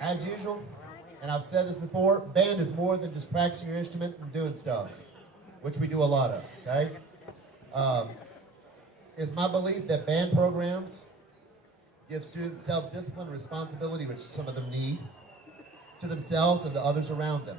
As usual, and I've said this before, band is more than just practicing your instrument and doing stuff, which we do a lot of, okay? Um, it's my belief that band programs give students self-discipline and responsibility, which some of them need, to themselves and to others around them.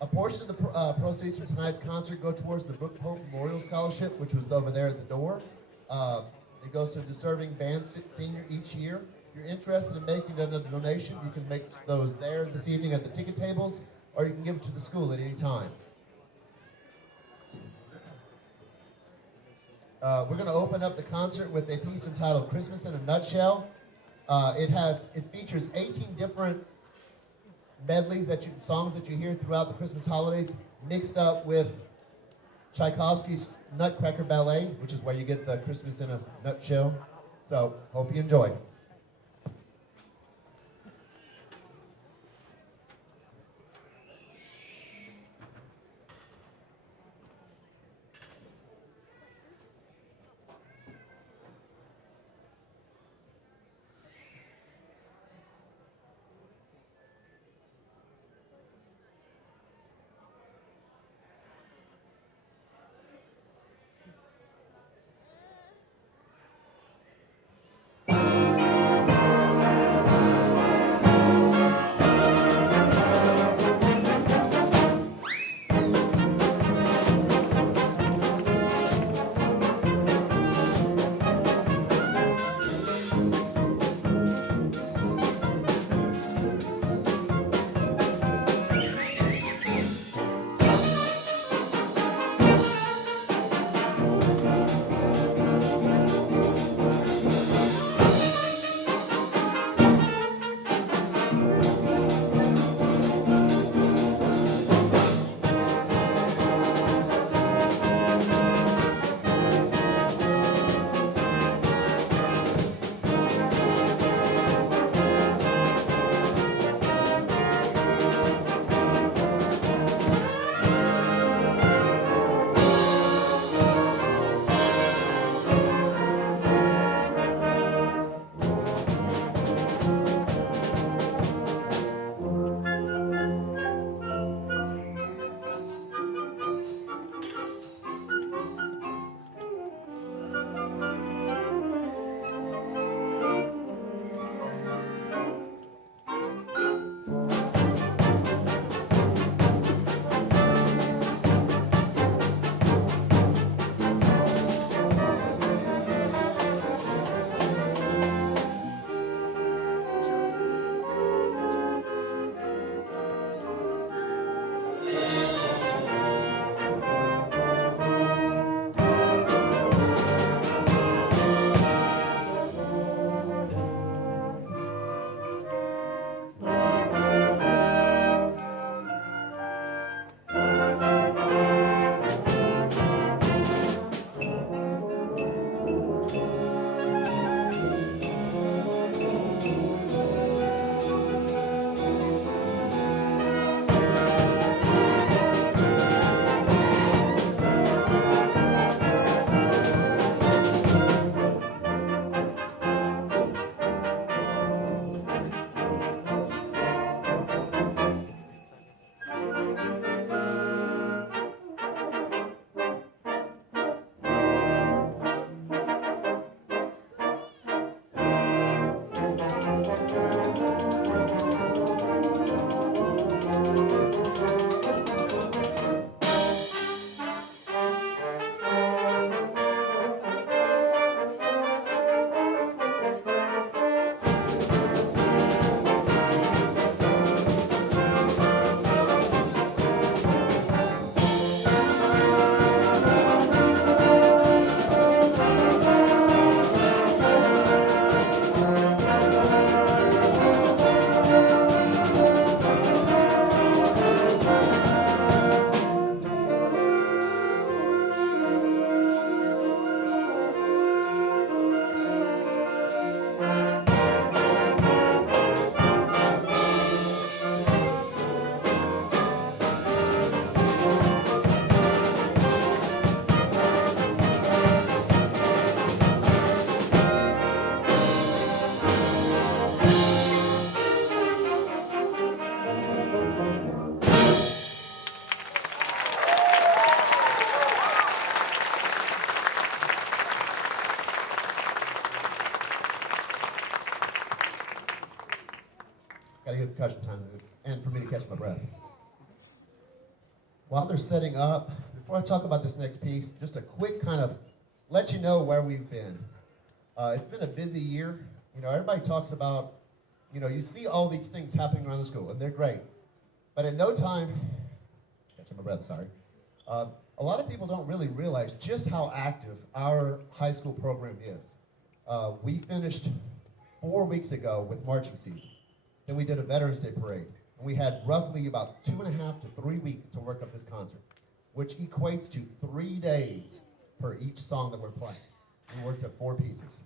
A portion of the proceeds from tonight's concert go towards the Brooke Pope Memorial Scholarship, which was over there at the door. It goes to a deserving band senior each year. If you're interested in making another donation, you can make those there this evening at the ticket tables, or you can give it to the school at any time. We're going to open up the concert with a piece entitled Christmas in a Nutshell. It features 18 different medleys, songs that you hear throughout the Christmas holidays, mixed up with Tchaikovsky's Nutcracker Ballet, which is where you get the Christmas in a Nutshell. So, hope you enjoy. Gotta get concussion time and for me to catch my breath. While they're setting up, before I talk about this next piece, just a quick kind of let you know where we've been. It's been a busy year. You know, everybody talks about, you know, you see all these things happening around the school, and they're great. But in no time, catching my breath, sorry. A lot of people don't really realize just how active our high school program is. We finished 4 weeks ago with marching season. Then we did a Veterans Day parade. And we had roughly about 2.5 to 3 weeks to work up this concert, which equates to 3 days per each song that we're playing. We worked up 4 pieces.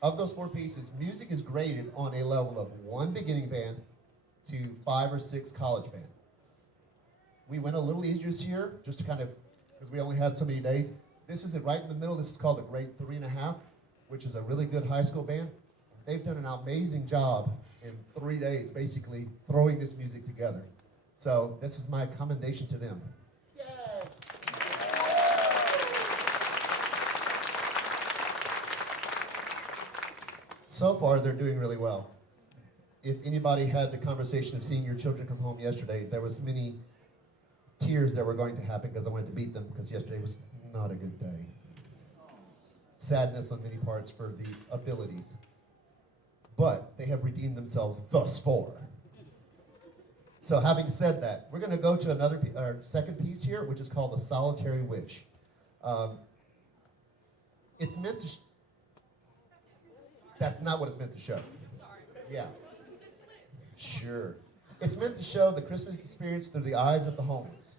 Of those 4 pieces, music is graded on a level of 1 beginning band to 5 or 6 college band. We went a little easier this year, just to kind of, because we only had so many days. This is it right in the middle. This is called the grade 3.5, which is a really good high school band. They've done an amazing job in 3 days, basically throwing this music together. So this is my commendation to them. Yay! So far, they're doing really well. If anybody had the conversation of seeing your children come home yesterday, there was many tears that were going to happen because I wanted to beat them because yesterday was not a good day. Sadness on many parts for the abilities. But they have redeemed themselves thus far. So having said that, we're going to go to our second piece here, which is called A Solitary Wish. It's meant to... That's not what it's meant to show. Yeah. Sure. It's meant to show the Christmas experience through the eyes of the homeless.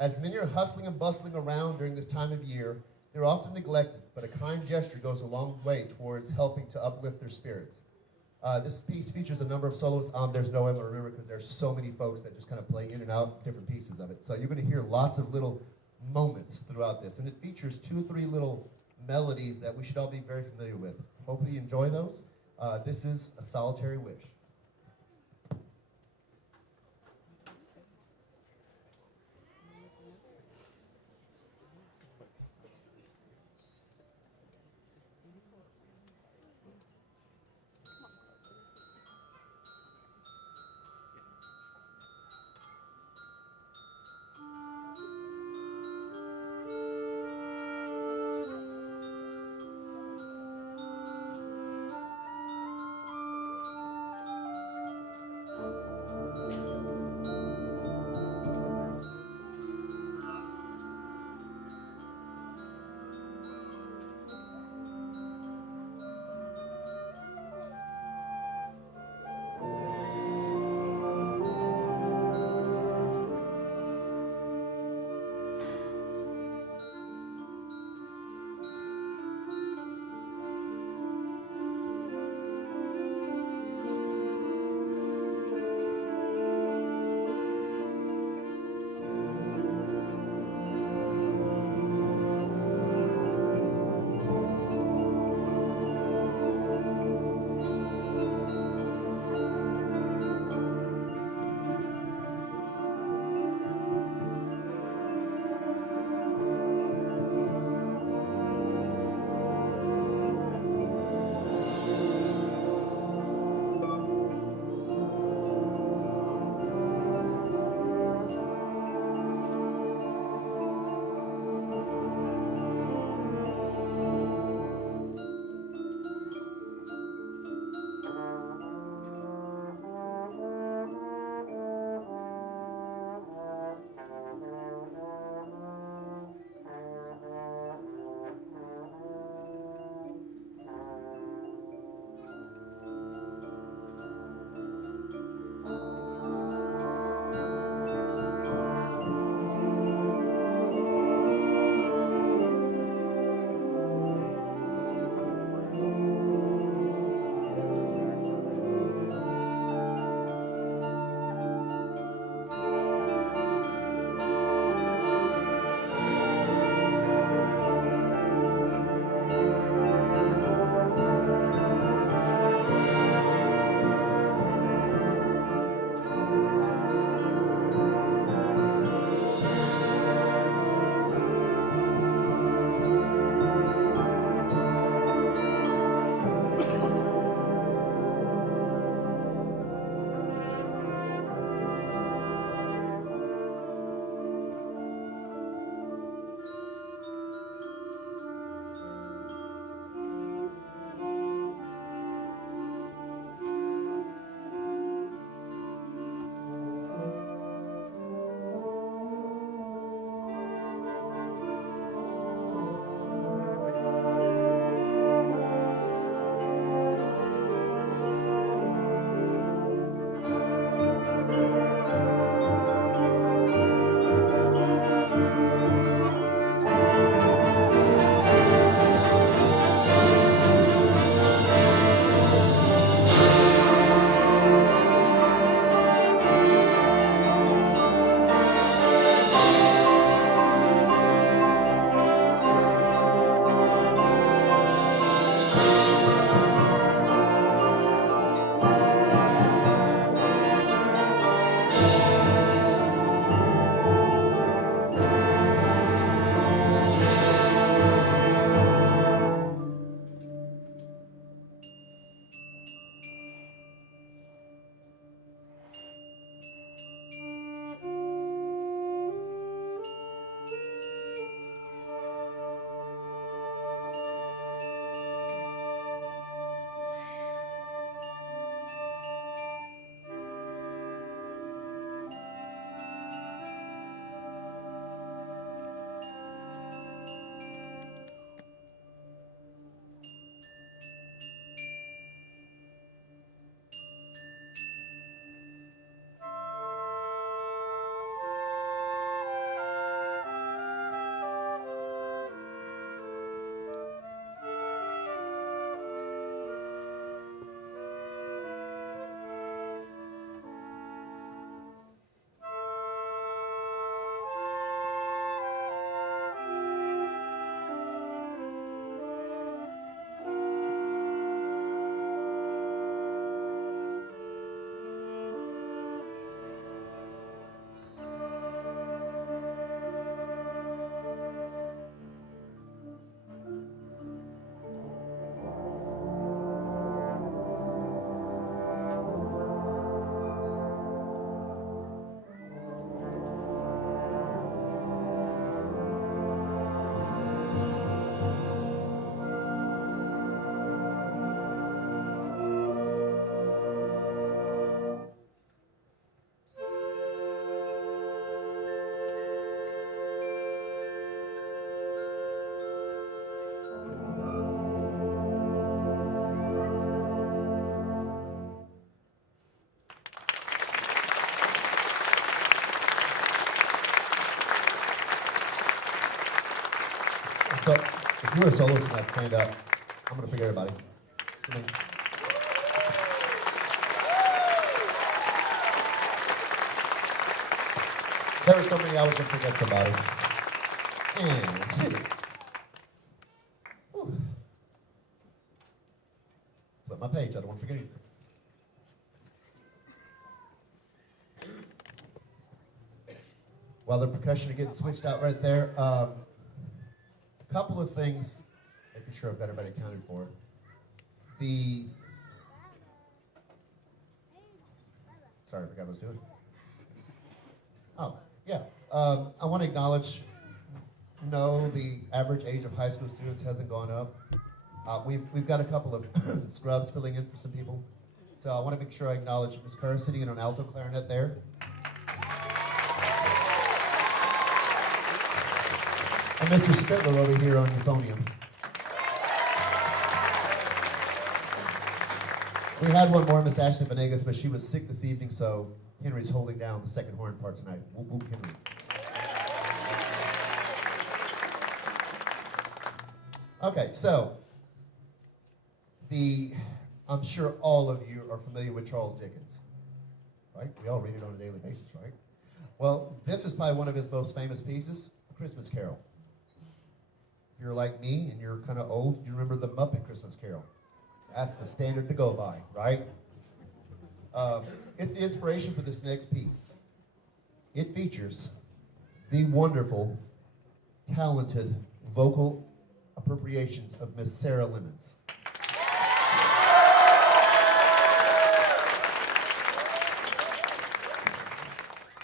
As many are hustling and bustling around during this time of year, they're often neglected, but a kind gesture goes a long way towards helping to uplift their spirits. This piece features a number of solos. There's no way to remember because there's so many folks that just kind of play in and out different pieces of it. So you're going to hear lots of little moments throughout this, and it features 2 or 3 little melodies that we should all be very familiar with. Hopefully you enjoy those. This is A Solitary Wish. you're a soloist in that, stand up. I'm going to forget everybody. Come in. There were so many I was going to forget somebody. And sit. Whew. Flip my page. I don't want to forget anything. While the percussion are getting switched out right there, a couple of things, making sure I've got everybody accounted for. Sorry, I forgot what I was doing. Oh, yeah. I want to acknowledge, no, the average age of high school students hasn't gone up. We've got a couple of scrubs filling in for some people. So I want to make sure I acknowledge Ms. Kerr sitting in an alto clarinet there. And Mr. Spitler over here on euphonium. We had one more, Miss Ashley Venegas, but she was sick this evening, so Henry's holding down the second horn part tonight. Whoop, whoop, Henry. Okay, so I'm sure all of you are familiar with Charles Dickens, right? We all read it on a daily basis, right? Well, this is probably one of his most famous pieces, A Christmas Carol. If you're like me and you're kind of old, you remember the Muppet Christmas Carol. That's the standard to go by, right? It's the inspiration for this next piece. It features the wonderful, talented vocal appropriations of Miss Sarah Lemons.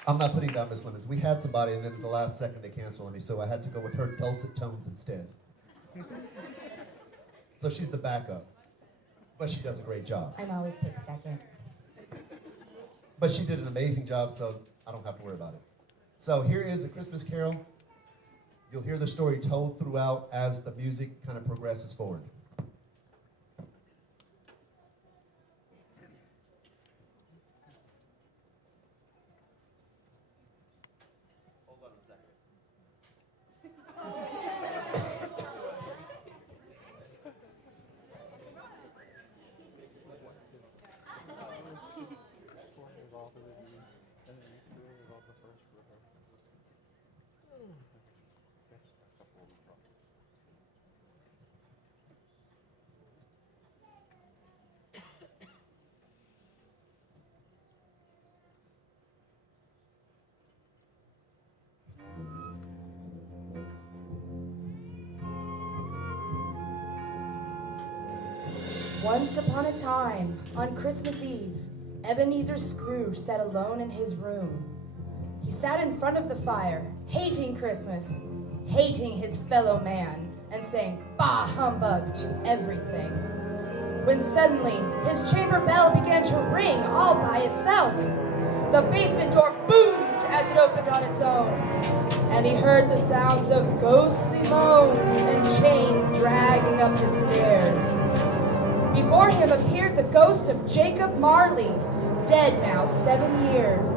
I'm not putting down Miss Lemons. We had somebody, and then at the last second they canceled on me, so I had to go with her dulcet tones instead. So she's the backup, but she does a great job. I'm always picked second. But she did an amazing job, so I don't have to worry about it. So here is A Christmas Carol. You'll hear the story told throughout as the music kind of progresses forward. Once upon a time, on Christmas Eve, Ebenezer Scrooge sat alone in his room. He sat in front of the fire, hating Christmas, hating his fellow man, and saying, "Bah, humbug," to everything. When suddenly, his chamber bell began to ring all by itself. The basement door boomed as it opened on its own, and he heard the sounds of ghostly moans and chains dragging up the stairs. Before him appeared the ghost of Jacob Marley, dead now 7 years.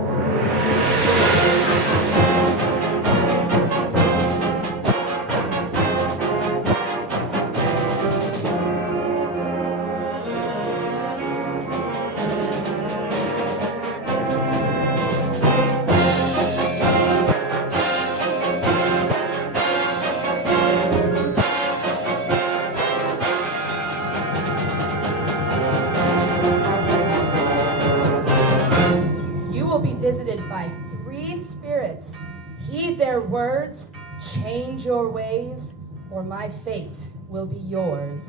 Visited by 3 spirits. Heed their words, change your ways, or my fate will be yours.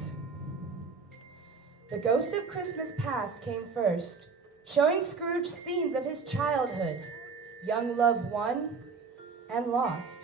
The ghost of Christmas past came first, showing Scrooge scenes of his childhood, young love won and lost.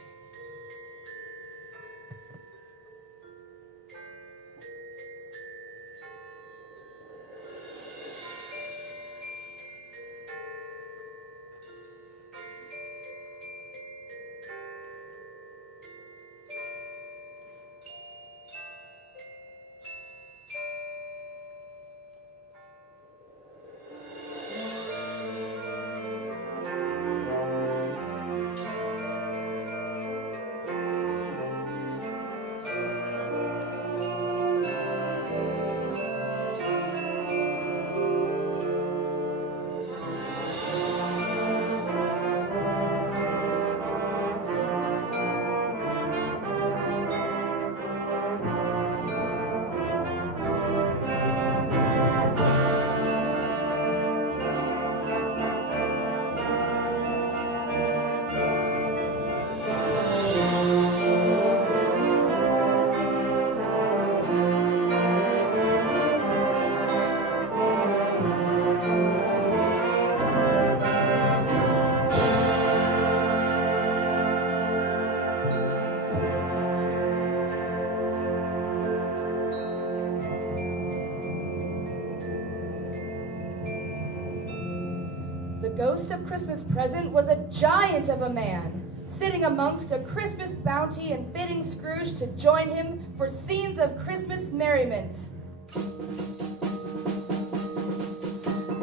The ghost of Christmas present was a giant of a man, sitting amongst a Christmas bounty and bidding Scrooge to join him for scenes of Christmas merriment.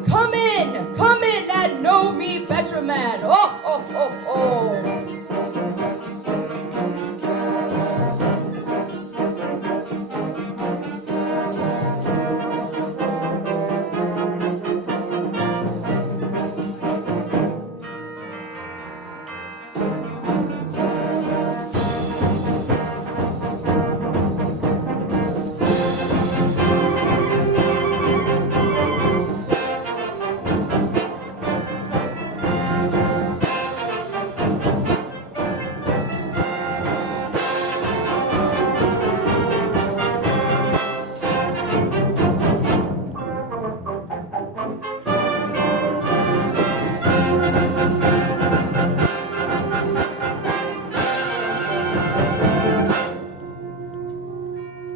Come in and know me better, man. Oh, oh, oh, oh.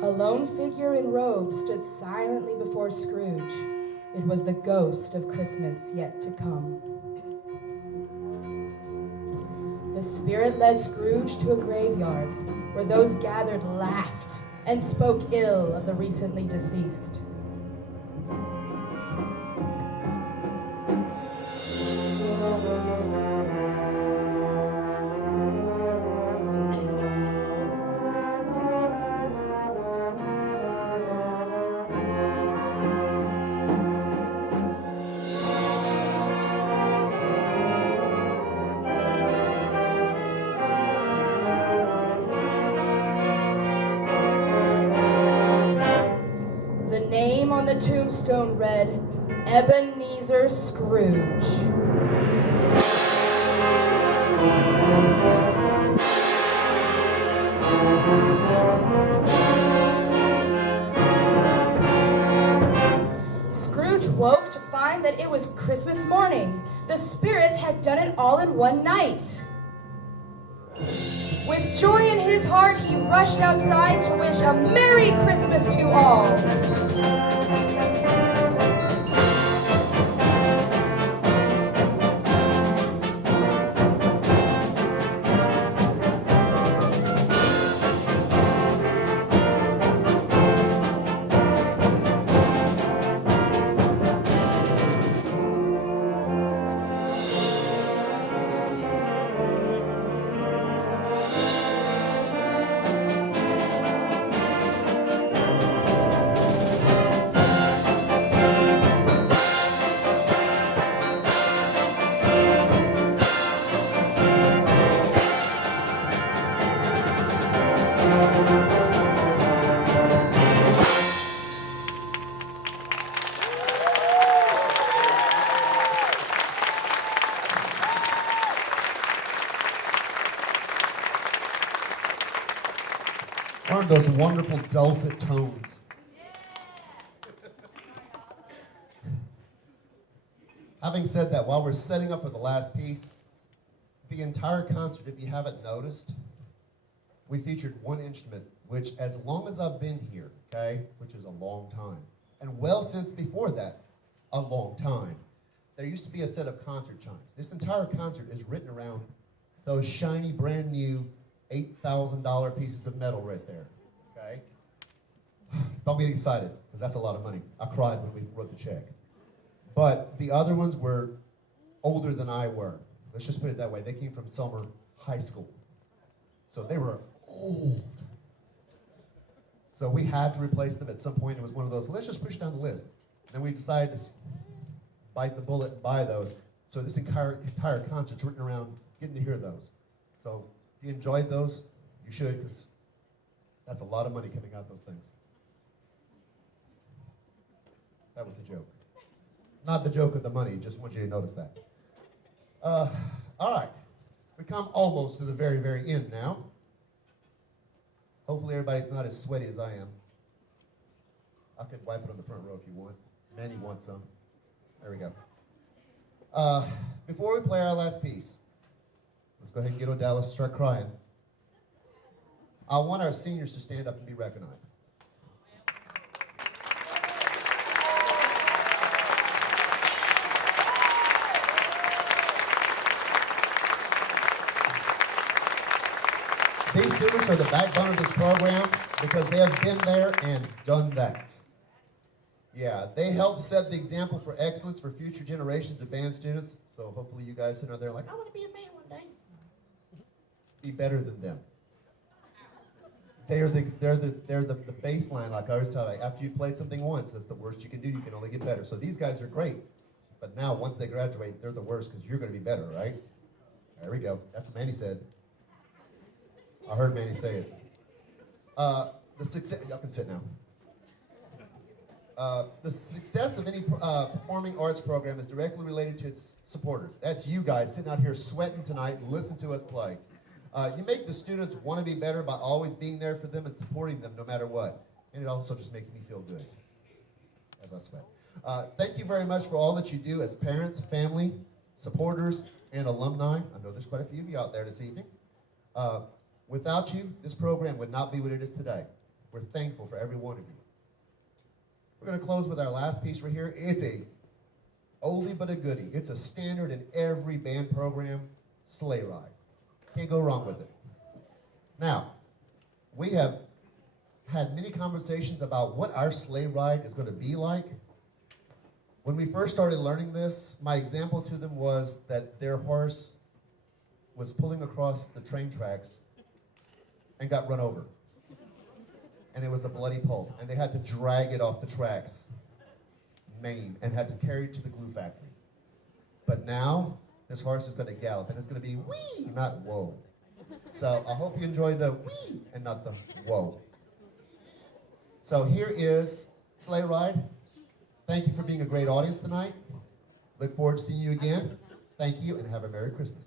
A lone figure in robes stood silently before Scrooge. It was the ghost of Christmas yet to come. The spirit led Scrooge to a graveyard where those gathered laughed and spoke ill of the recently deceased. The name on the tombstone read, Ebenezer Scrooge. Scrooge woke to find that it was Christmas morning. The spirits had done it all in one night. With joy in his heart, he rushed outside to wish a Merry Christmas to all. Learn those wonderful dulcet tones. Having said that, while we're setting up for the last piece, the entire concert, if you haven't noticed, we featured one instrument, which as long as I've been here, okay, which is a long time, and well since before that, a long time, there used to be a set of concert chimes. This entire concert is written around those shiny, brand new $8,000 pieces of metal right there, okay? Don't get excited, because that's a lot of money. I cried when we wrote the check. But the other ones were older than I were. Let's just put it that way. They came from Selmer High School. So they were old. So we had to replace them at some point. It was one of those, let's just push down the list. Then we decided to bite the bullet and buy those. So this entire concert's written around getting to hear those. So if you enjoyed those, you should, because that's a lot of money coming out those things. That was the joke. Not the joke of the money, just want you to notice that. All right, we come almost to the very, very end now. Hopefully everybody's not as sweaty as I am. I could wipe it on the front row if you want. Manny wants some. There we go. Before we play our last piece, let's go ahead and get Odell to start crying. I want our seniors to stand up and be recognized. students are the backbone of this program because they have been there and done that. Yeah, they help set the example for excellence for future generations of band students. So hopefully you guys sit out there like, I want to be a band one day. Be better than them. They're the baseline, like I always tell you. After you've played something once, that's the worst you can do. You can only get better. So these guys are great. But now, once they graduate, they're the worst because you're going to be better, right? There we go. That's what Manny said. I heard Manny say it. The success, y'all can sit now. The success of any performing arts program is directly related to its supporters. That's you guys sitting out here sweating tonight, listen to us play. You make the students want to be better by always being there for them and supporting them no matter what. And it also just makes me feel good as I sweat. Thank you very much for all that you do as parents, family, supporters, and alumni. I know there's quite a few of you out there this evening. Without you, this program would not be what it is today. We're thankful for every one of you. We're going to close with our last piece right here. It's a oldie but a goodie. It's a standard in every band program, Sleigh Ride. Can't go wrong with it. Now, we have had many conversations about what our sleigh ride is going to be like. When we first started learning this, my example to them was that their horse was pulling across the train tracks and got run over. And it was a bloody pulp, and they had to drag it off the tracks, maimed, and had to carry it to the glue factory. But now, this horse is going to gallop, and it's going to be wee, not whoa. So I hope you enjoy the wee and not the whoa. So here is Sleigh Ride. Thank you for being a great audience tonight. Look forward to seeing you again. Thank you, and have a Merry Christmas.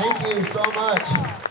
Thank you so much.